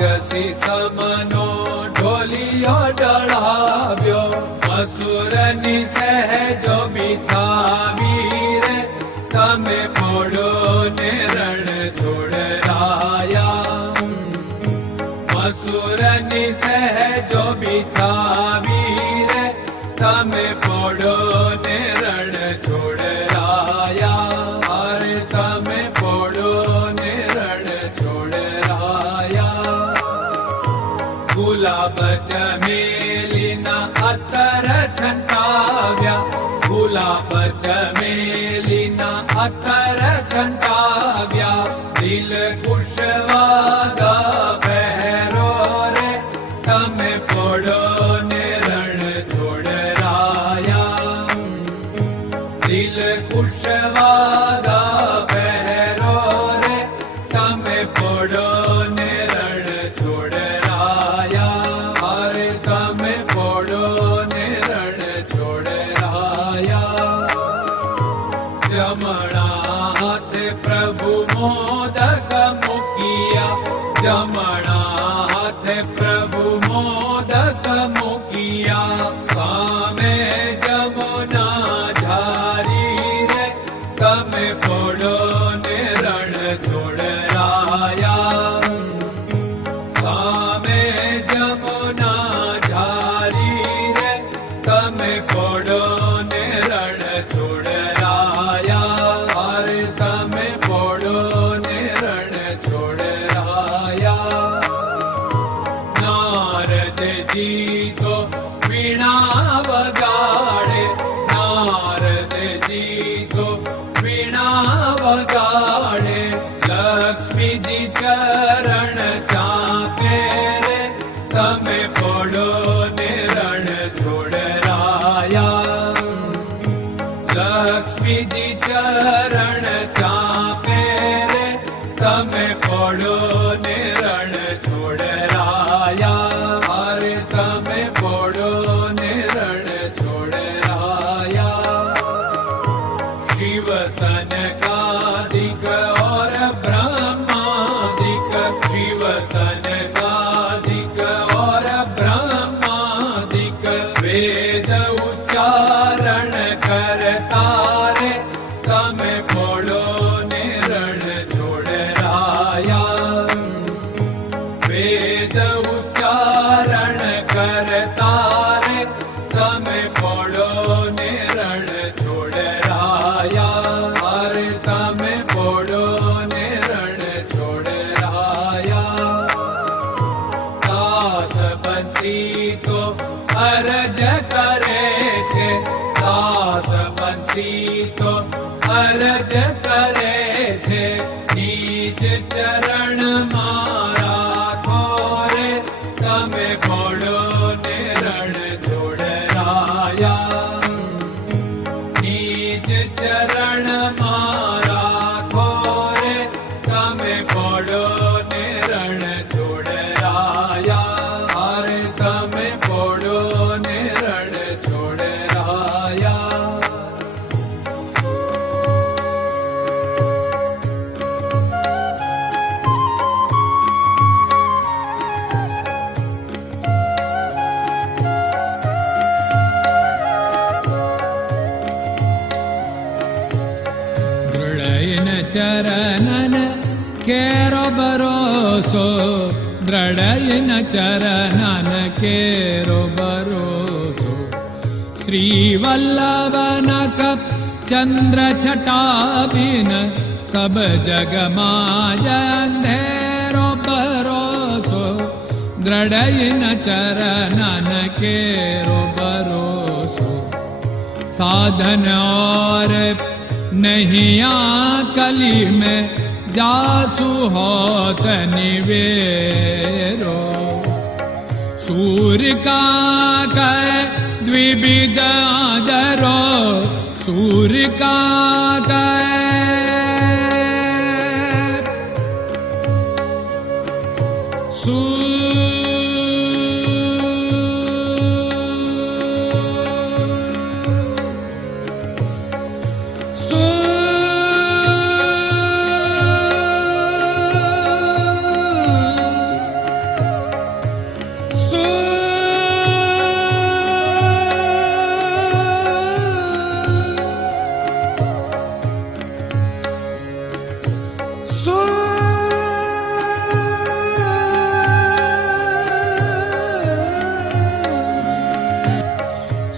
राक्षसी समनो ढोलियो चढ़ाव्यो असुर निसह जो बिछावीर तमे पोड़ो ने रण छोड़ाया असुर निसह जो बिछावीर तमे पोड़ो i जनाथ प्रभु मोदक मुखिया। जमणाथ प्रभु मोदक मुखिया। सामे जमुना झारी रे तमे पडो بمجدك अरज करे छे दास बंसी तो अरज करे ನಿನ್ನ ಚರಣನ ಕೇರೋ चरन केरो भरोसो द्रडयन चरन केरो भरोसो श्रीवल्लभ चन्द्र छाबिन सब जगमाजेरो भरोसो द्रडयन चरनो भरोसो साधन और नहीं आ कली में जासु होत निवेरो। सूर्य का कै द्विविध आदरो। सूर्य का कै सूर्य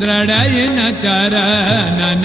दृढयिन चरणन